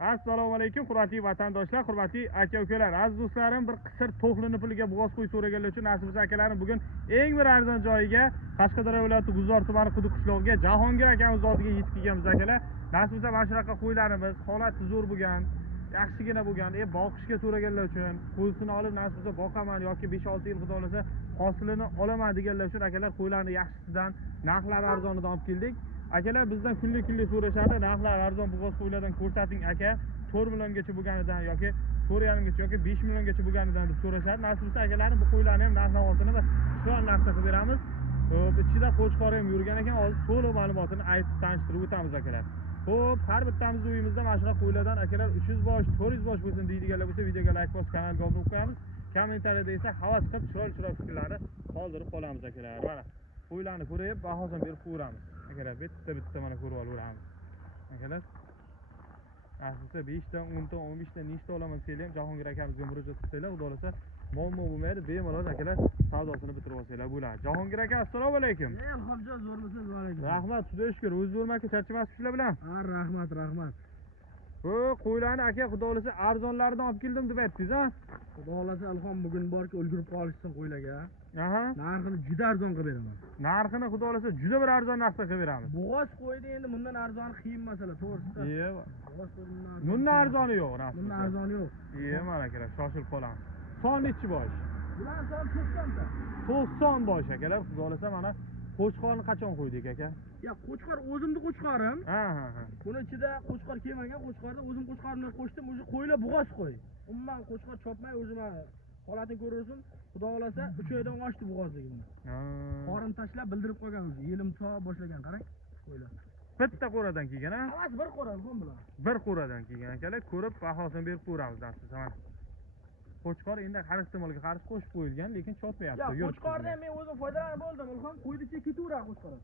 Assalomu alaykum hurmatli vatandoshlar, hurmatli aka-ukalar, aziz do'stlarim, bir qisir to'qlini puliga bug'oz qo'y so'raganlar uchun Nasib akalarim bugun eng bir arzon joyiga Qashqadaryo viloyati G'uzor tumani Quduq qishlog'iga Jahongir akamiz oldiga yetib kelganmiz akalar. Nasib mana shunaqa qo'ylarimiz holati zo'r bo'lgan, yaxshigina bo'lgan, boqishga so'raganlar uchun qo'ysini olib Nasib boqaman yoki 5-6 yil xudo olsa hosilini olaman deganlar uchun akalar qo'ylarni yaxshisidan, narxlari arzonidan olib keldik. Akalar bizdan kunlik so'rashadi, narxlar arzon bug'oz qo'ylardan ko'rsating aka, 4 milliongacha bo'lganidan yoki 4,5 yoki 5 milliongacha bo'lganidan deb so'rashadi. Nasib akalarim bu qo'ylarni ham narx-navosini biz shu an narxda qilib beramiz. Ichida qo'chqor ham yurgan ekan, hozir to'liq ma'lumotini aytib tanishtirib o'tamiz akalar. Xo'p, har bittamiz uyimizda mana shunaqa qo'ylardan akalar 300 bosh, 400 bosh bo'lsin deydiganlar bo'lsa, videoga like bosib, kanalga obuna bo'lib qo'yamiz. Kommentariyada esa havas qilib chiroyli fikrlarni qoldirib qolamiz akalar. Mana qo'ylarni ko'rib, bahosini berib qo'yamiz. Akalar bitta mana ko'rib olamiz. Akalar aslida 5 ta, 10 ta, 15 ta nechta olaman desanglar ham Jahongir akamizga murojaat qilsanglar, xudo olsa muammo bo'lmaydi, bemalol akalar savdosini bitirib olsanglar bo'ladi. Jahongir aka, assalomu alaykum. Ilhomjon, zo'rmisiz? Va alaykum. Rahmat, xudo shukr. O'zingiz zo'rmi aka, charchamaysiz shular bilan? Ha, rahmat. Qo'ylarni aka, xudo olsa arzonlaridan olib keldim deb aytdingiz, ha? Xudo olsa Ilhom bugun borki ulgurib qolishsin qo'ylarga. Aha. Narxini juda arzon qilib beraman. Narxini xudo olsa juda bir arzon narxda qilib beramiz. Bug'oz qo'ydi endi bundan arzoni qiyin masala, to'g'risi. Bug'oz qo'ydidan. Bundan arzoni yo'q, narxi. Bundan arzoni yo'q. Mana akalar, shoshilib qolamiz. Son nechi bosh? Bular son 90 ta. 90 bosh akalar, xudo olsa mana qo'chqorni qachon qo'ydik aka? Ya, qo'chqor o'zimni qo'chqorim. Ha. Buni ichida qo'chqor kelmagan, qo'chqorni o'zim qo'chqorimni qo'shdim, o'sha qo'ylar bug'oz qo'y. Umuman qo'chqor chopmay o'zim holatini ko'rursin. Xudo olsa 3 oydan oshdi bug'ozligimni. Qorin tashlab bildirib qolgan o'zi. Yelim to boshlagan, qarang qo'ylar. Bitta qo'radan kelgan, ha? Hammasi bir qo'radan bilan. Bir qo'radan kelgan akalar, ko'rib bahosini berib ko'ramiz aslida. Mana qo'chqor endi har ehtimolga qarshi qo'shib qo'yilgan, lekin chopmayapti. Ya, qo'chqordan men o'zim foydalanib oldim. Ilhom qo'ydicha ketaveradi qo'chqor.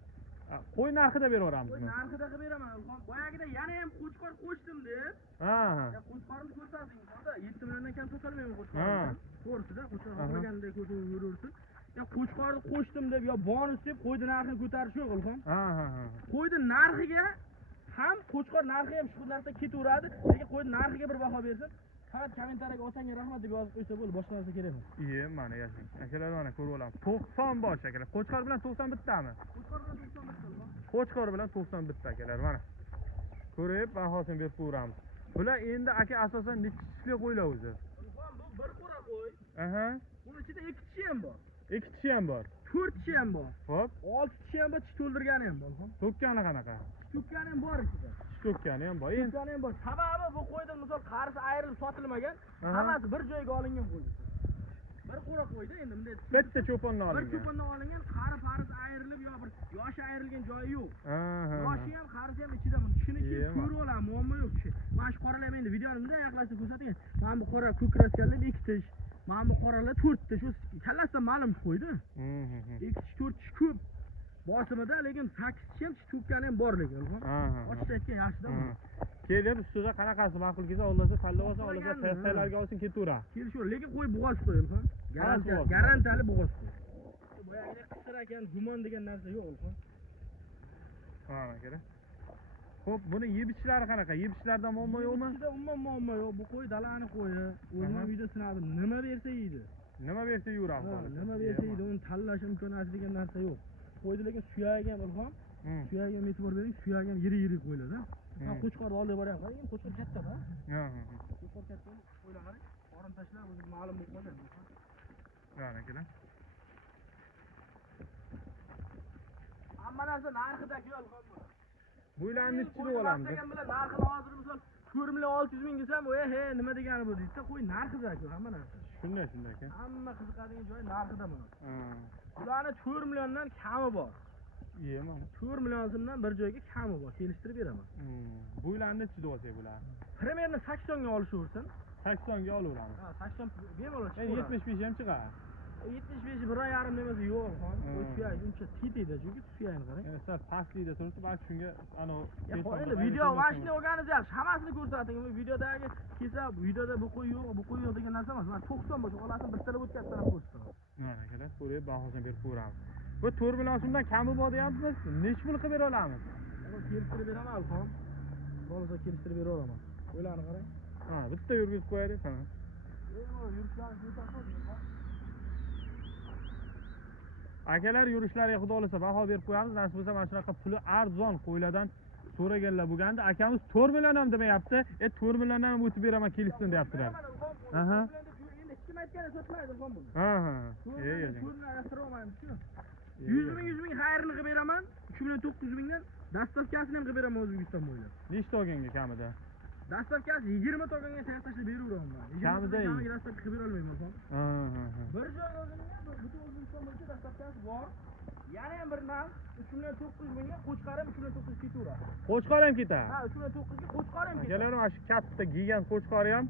Qo'y narxida beraveramiz. Qo'y narxida qilib beraman Ilhom. Boyagida yana ham qo'chqor qo'shdim deb. Ha. Ya, qo'chqorni ko'rsating, hozir 7 milliondan kam sotolmayman qo'chqorni. To'g'risida qo'chqor xohlaganday ko'rsatib yuraversin. Ya, qo'chqorni qo'shdim deb yo bonus deb qo'ydi narxini ko'tarish yo'q Ilhom. Ha. Qo'ydi narxiga ham qo'chqor narxi ham shu narxda ketaveradi, lekin qo'ydi narxiga bir baho bersin. Faqat kommentariyaga otangga rahmat deb yozib qo'ysa bo'ldi, boshqa narsa kerak emas. Mana yashang. Akalar mana ko'rib olamiz. 90 bosh akalar. Qo'chqor bilan 90 bittami? Qo'chqor bilan 90 bitta. Qo'chqor bilan 90 bitta akalar mana. Ko'rib, bahosini berib ko'ramiz. Bular endi aka asosan necha tishli qo'ylar o'zi? Bu bir qo'ra qo'y. Aha. Buni ichida 2 tishi ham bor. 2 tishi ham bor. 4 tishi ham bor. Xo'p. 6 tishi ham bor, tish to'ldirgani ham bor. To'kkani qanaqa? To'kkani ham bor ichida. To'kkani ham bor. To'kkani ham bor. Sababi bu qo'ydan misol qarisi ayrilib sotilmagan, hammasi bir joyga olingan qo'y. Bir qo'ra qo'ydi endi bunday bitta cho'pondan olingan. Bir cho'pondan olingan, qari parisi ayrilib yo bir yoshi ayrilgan joyi yo'q. Yoshi ham, qarisi ham ichida buni tishini ko'rib olaman, muammo yo'q tishi. Mana shu qoralar endi videoni bunday yaqinlashtirib ko'rsating. Mana bu qora ko'kraskanlar 2 tish, mana bu qoralar 4 tish. Shu kallasidan ma'lum qo'ydi. 2 tish, 4 tish ko'p. Bosimida lekin 8 tish ham to'kkani ham bor lekin. Ochiq aytgan yaxshidan. Kelib ustida qanaqasi ma'qul kelsa, Allohga tanlab olsa, Allohga tayyorlarga olsin ketaveradi. Kelishaver, lekin qo'y bug'oz qo'yilgan. Garantiyali bug'oz qo'y. Boyagida qisir ekan, gumon degan narsa yo'q Ilhom. Mana kerak. Xo'p, buni yeb-ichishlari qanaqa? Yeb-ichishlardan muammo yo'qmi? Ichida umuman muammo yo'q. Bu qo'y dalani qo'yi. O'zim uyda sinadim. Nima bersa yeydi. Nima bersa yuradi. Nima bersa yeydi, uni tanlash imkoniyati degan narsa yo'q. Qo'ydi lekin suyagi ham Ilhom. Suyagi ham e'tibor bering, suyagi ham yiri qo'ylar-da. Qo'chqorni olib boryapman. Endi qo'chqor katta-da. Qo'chqor katta. Qo'ylar qarang. Qorin tashlab o'zi ma'lum bo'lib qolgan. Mana kelar. Hamma narsa narxida-ku Ilhom. Bo'ylarni ichida olamiz. Degan bilan narxini hozir misol 4 million 600 ming desam, nima degani bu deydi-da, qo'y narxida-ku hamma narsa. Shunday aka. Hamma qiziqadigan joyi narxida buni. Bularni 4 milliondan kami bor. Mana 4 million so'mdan bir joyga kami bor, kelishtirib beraman. Bo'ylarni ichida olsak bular. Primerni 80 ga olishaversin. 80 ga olaveramiz. 80 bemalol chiqadi. 75 ham chiqadi. 75 1,5 demasa yo'q, suyak uncha titiydi, chunki suyagini qarang. Sal pastlikda turibdi, balki shunga endi video mashina olganingiz yaxshi, hammasini ko'rsating. Videodagi kelsa, videoda bu qo'y yo'q degan narsa emas. Mana 90 bo'lsa, xohlasin bir talab o'tkazib ko'rsataman. Mana akalar, ko'rib bahosini berib ko'ramiz. Bu 4 million so'mdan kami bor deyapmiz. Nech pul qilib bera olamiz? Kelishtirib beraman, Ilhom. Bo'lsa kelishtirib bera olaman. Qo'ylarni qarang. Ha, bitta yurgizib qo'yaylik. Ha. Akalar yurishlariga xudo xolasa baho berib qo'yamiz. Nasib bo'lsa mana shunaqa puli arzon qo'ylardan so'raganlar bo'lganda, akamiz 4 million ham demayapti. 4 milliondan ham o'tib beraman kelishsin deyaptilar. Aha. Endi hech kim aytgani sotmaydi xon buni. Ha. 100 ming xayrini qilib beraman. 3.9 mingdan dastavkasini ham qilib beraman O'zbekiston bo'ylab. Nechta olganga kamida? Dastavkasi 20 ta olganga sayt tashlab beraveraman. Kamida dastavka qilib bera olmayman xon. Bir joy o'zimga butun O'zbekiston bo'yicha dastavkasi bor. Yana ham bir narx 3.9 mingga qo'chqarim 3.9 ketaveradi. Qo'chqor ham ketadi. Ha, 3.9 ga qo'chqar ham ketadi. Akalar mana shu katta gigant qo'chqori ham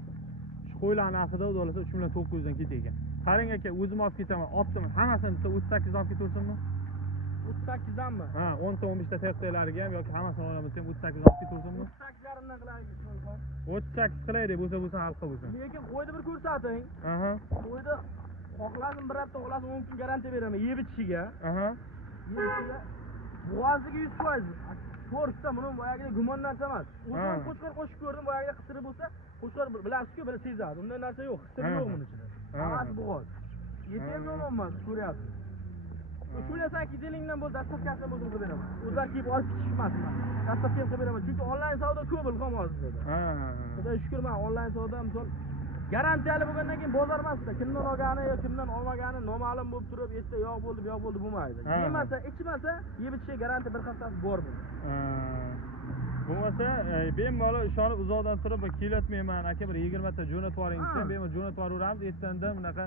shu qo'ylar narxida xudo xolasa 3.9 dan ketadi ekan. Qarang aka, o'zim olib ketaman. Otdim hammasini desa 38 dan olib ketaversinmi? 38 danmi? Ha, 10 ta 15 ta terqalariga ham yoki hammasini olaman desam 38 dan olib ketaversinmi? 38 yarimdan qilaylik xon. 38 qilaylik, bo'lsa halqa bo'lsin. Lekin qo'yni bir ko'rsating. Aha. Qo'yni xohlasin bir hafta, xohlasin 10 kun garantiya beraman yeb ichishiga. Aha. Bo'g'aziga 100%. To'g'risi, buni boyagida gumon narsa emas. O'zim qo'chqor qo'shib ko'rdim, boyagida qisiri bo'lsa, qo'chqor bilasiz-ku, bir sezadi. Unday narsa yo'q, qisiri yo'q buning ichida. Hammasi bo'g'oz. Yetim emas, ko'ryapsiz. Shunday 8 yilingdan bo'lsa dastavkasini o'zim qilib beraman. O'zlar kelib olib ketishmasin. Dastavka qilib beraman. Chunki onlayn savdo ko'p ilhom hozirda. Xudo shukr, men onlayn savdo misol garantiyali bo'lgandan keyin bozor emasda. Kimdan olgani yo kimdan olmagani noma'lum bo'lib turib, erta yo'q bo'ldi, bu yo'q bo'ldi bo'lmaydi. Yemasa, ichmasa, yeb ichishi garantiya bir haftasi bor bu. Bo'lmasa, bemalol ishonib uzoqdan turib kelayotmayman, aka bir 20 ta jo'natib yuboring desam, bemalol jo'natib yuboramiz. Ertandan bunaqa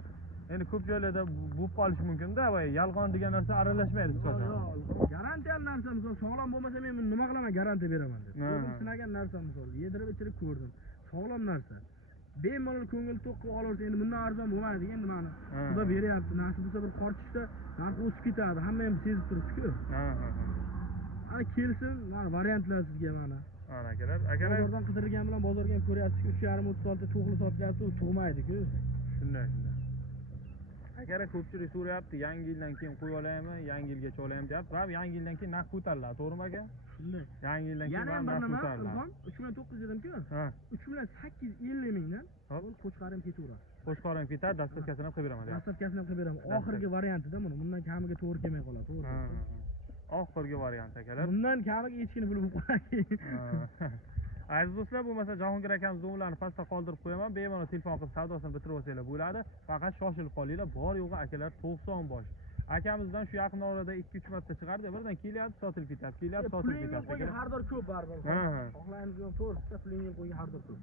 endi ko'p joylarda bo'lib qolishi mumkin-da, voy, yolg'on degan narsa aralashmaydi hisob. Yo'q, garantiyali narsa, misol sog'lom bo'lmasa men buni nima qilaman, garantiya beraman deb. O'zim sinagan narsa misol, yedirib ichirib ko'rdim. Sog'lom narsa. Bemalol ko'ngil to'q qilib olaversa, endi bundan arzon bo'lmaydi endi mana. Xudo beryapti, nasib bo'lsa bir qorchishda narxi o'sib ketadi, hamma ham sezib turibdi-ku. Ana kelsin, mana variantlar sizga mana. Ana akalar, bozordan qidirgan bilan bozorga ham ko'ryapsiz-ku, 3.5-36 ta to'g'li sotilyapti, u tug'maydi-ku. Shunday. Akalar ko'pchilik so'rayapti, yangi yildan keyin qo'y olaymi, yangi yilgacha olaymi deyapti. Va yangi yildan keyin narx ko'tariladi, to'g'rimi aka? Shunday. Yangi yildan keyin yana narx bir ko'tariladi. 3.9 dedim-ku. 3.850 mingdan qo'chqarim ketaveradi. Qo'chqor ham ketadi, dastavkasini ham qilib beraman deyapti. Dastavkasini ham qilib beraman. Oxirgi variantida buni. Bundan kamiga to'g'ri kelmay qoladi, to'g'ri. Oxirgi variant akalar. Bundan kamiga echkini puli bo'lib qoladi. Aziz do'stlar, bo'lmasa Jahongir akamiz nomerlarini pastda qoldirib qo'yaman. Bemalol telefon qilib savdosini bitirib olsanglar bo'ladi. Faqat shoshilib qolinglar. Bor yo'g'i akalar 90 bosh. Akamizdan shu yaqin orada 2-3 marta chiqardi, birdan kelyapti, sotilib ketyapti. Kelyapti, sotilib ketyapti. Pulingiz xardor ko'p baribir. Xohlaymiz to'g'risida pulingiz qo'ygan xardor ko'p.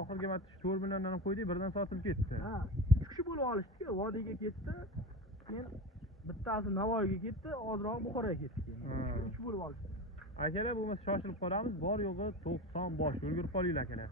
Oxirgi marta 4 milliondan ham qo'ydik, birdan sotilib ketdi. Ha, 3 kishi bo'lib olishdi-ku, Vodiyga ketdi. Keyin bittasi Navoiyga ketdi, ozroq Buxoroga ketdi. 3 bo'lib olishdi. Akalar, bo'lmasa shoshilib qolamiz. Bor yo'g'i 90 bosh. Ulgurib qolinglar akalar.